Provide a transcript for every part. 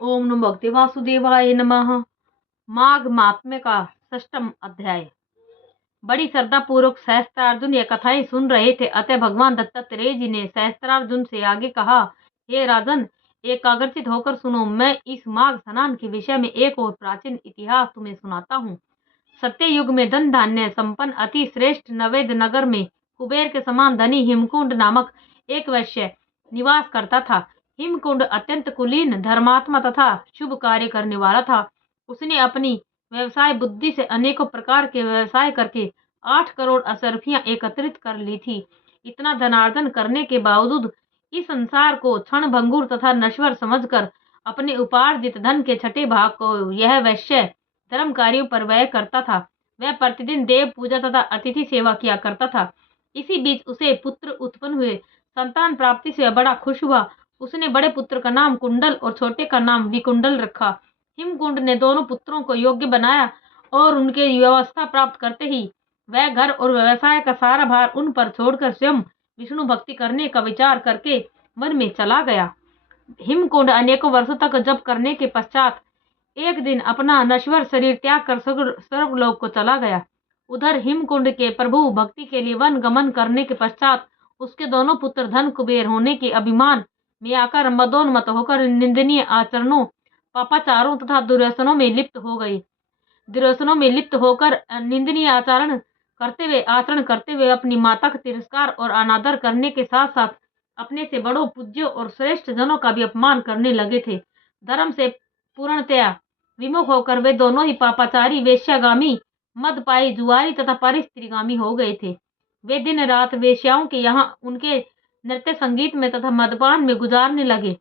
ओम नमो भगवते वासुदेवाय नमः। माघ महात्म्य का षष्ठम अध्याय। बड़ी श्रद्धा पूर्वक सहस्त्रार्जुन ये कथाएं सुन रहे थे। अतः भगवान दत्तात्रेय जी ने सहस्त्रार्जुन से आगे कहा, हे राजन, एकाग्रचित होकर सुनो। मैं इस माघ स्नान के विषय में एक और प्राचीन इतिहास तुम्हें सुनाता हूँ। सत्य युग में धन धान्य संपन्न अति श्रेष्ठ नवेद नगर में कुबेर के समान धनी हिमकुंड नामक एक वैश्य निवास करता था। हिमकुंड अत्यंत कुलीन, धर्मात्मा तथा शुभ कार्य करने वाला था। उसने अपनी व्यवसाय बुद्धि से अनेकों प्रकार के व्यवसाय करके 8 करोड़ असरफियां एकत्रित कर ली थी। इतना धनार्जन करने के बावजूद इस संसार को क्षण भंगुर तथा नश्वर समझकर अपने उपार्जित धन के छठे भाग को यह वैश्य धर्म कार्यों पर व्यय करता था। वह प्रतिदिन देव पूजा तथा अतिथि सेवा किया करता था। इसी बीच उसे पुत्र उत्पन्न हुए। संतान प्राप्ति से बड़ा खुश हुआ। उसने बड़े पुत्र का नाम कुंडल और छोटे का नाम विकुंडल रखा। हिमकुंड ने दोनों पुत्रों को योग्य बनाया और उनके व्यवस्था प्राप्त करते ही वह घर और व्यवसाय का सारा भार उन पर छोड़कर स्वयं विष्णु भक्ति करने का विचार करके वन में चला गया। हिमकुंड अनेकों वर्षों तक जप करने के पश्चात एक दिन अपना नश्वर शरीर त्याग कर स्वर्गलोक को चला गया। उधर हिमकुंड के प्रभु भक्ति के लिए वन गमन करने के पश्चात उसके दोनों पुत्र धन कुबेर होने के अभिमान में आकर मदोन्मत होकर निंदनीय आचरणों, पापाचारों तथा दुर्व्यसनों में लिप्त होकर निंदनीय आचरण करते हुए अपनी माता का तिरस्कार और अनादर करने के साथ साथ अपने से बड़ों, पूज्यों और श्रेष्ठ जनों का भी अपमान करने लगे थे। धर्म से पूर्णतया विमुख होकर वे दोनों ही पापाचारी, वेश्यागामी, मदपायी, जुआरी तथा परिस्त्रीगामी हो गए थे। वे दिन रात वेश्याओं के यहाँ उनके नृत्य संगीत में तथा मदपान में गुजारने लगे।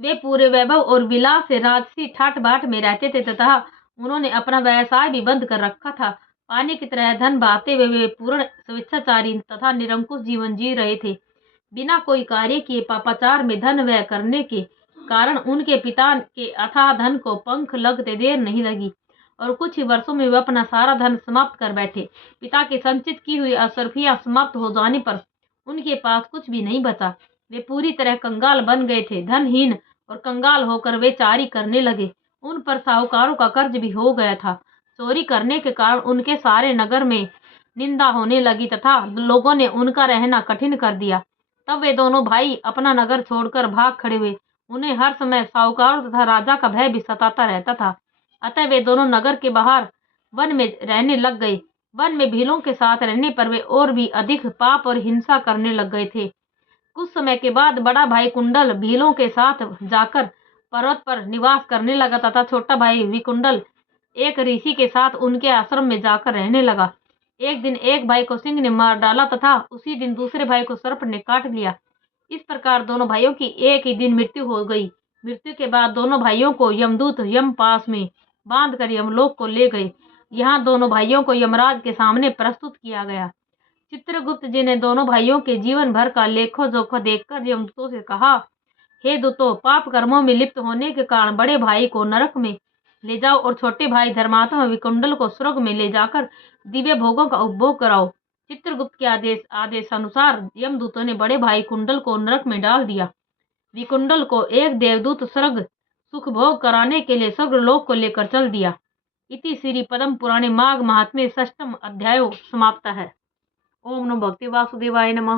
वे पूरे वैभव और विलास से राजसी ठाट बाट में रहते थे तथा उन्होंने अपना व्यवसाय भी बंद कर रखा था। पानी की तरह धन बहाते हुए वे पूर्ण स्वेच्छाचारी तथा निरंकुश जीवन जी रहे थे। बिना कोई कार्य किए पापाचार में धन व्यय करने के कारण उनके पिता के अथाह धन को पंख लगते देर नहीं लगी और कुछ ही वर्षों में वे अपना सारा धन समाप्त कर बैठे। पिता की संचित की हुई असरफियां समाप्त हो जाने पर उनके पास कुछ भी नहीं बचा। वे पूरी तरह कंगाल बन गए थे। धनहीन और कंगाल होकर वे चारी करने लगे। उन पर साहूकारों का कर्ज भी हो गया था। चोरी करने के कारण उनके सारे नगर में निंदा होने लगी तथा लोगों ने उनका रहना कठिन कर दिया। तब वे दोनों भाई अपना नगर छोड़कर भाग खड़े हुए। उन्हें हर समय साहूकारों तथा राजा का भय भी सताता रहता था। अतः वे दोनों नगर के बाहर वन में रहने लग गए। वन में भीलों के साथ रहने पर वे और भी अधिक पाप और हिंसा करने लग गए थे। कुछ समय के बाद बड़ा भाई कुंडल भीलों के साथ जाकर पर्वत पर निवास करने लगा तथा छोटा भाई विकुंडल एक ऋषि के साथ उनके आश्रम में जाकर रहने लगा। एक दिन एक भाई को सिंह ने मार डाला तथा उसी दिन दूसरे भाई को सर्प ने काट लिया। इस प्रकार दोनों भाइयों की एक ही दिन मृत्यु हो गई। मृत्यु के बाद दोनों भाइयों को यमदूत यम पास में बांधकर यमलोक को ले गए। यहाँ दोनों भाइयों को यमराज के सामने प्रस्तुत किया गया। चित्रगुप्त जी ने दोनों भाइयों के जीवन भर का लेखो जोखा देखकर यमदूतों से कहा, हे दूतों, पाप कर्मों में लिप्त होने के कारण बड़े भाई को नरक में ले जाओ और छोटे भाई धर्मात्मा विकुंडल को स्वर्ग में ले जाकर दिव्य भोगों का उपभोग कराओ। चित्रगुप्त के आदेशानुसार यमदूतों ने बड़े भाई कुंडल को नरक में डाल दिया। विकुंडल को एक देवदूत स्वर्ग सुख भोग कराने के लिए स्वर्गलोक को लेकर चल दिया। इति श्री पद्म पुराणे माघ महात्म्य षष्ठम अध्यायो समाप्त है। ओम नमो भगवते वासुदेवाय नमः।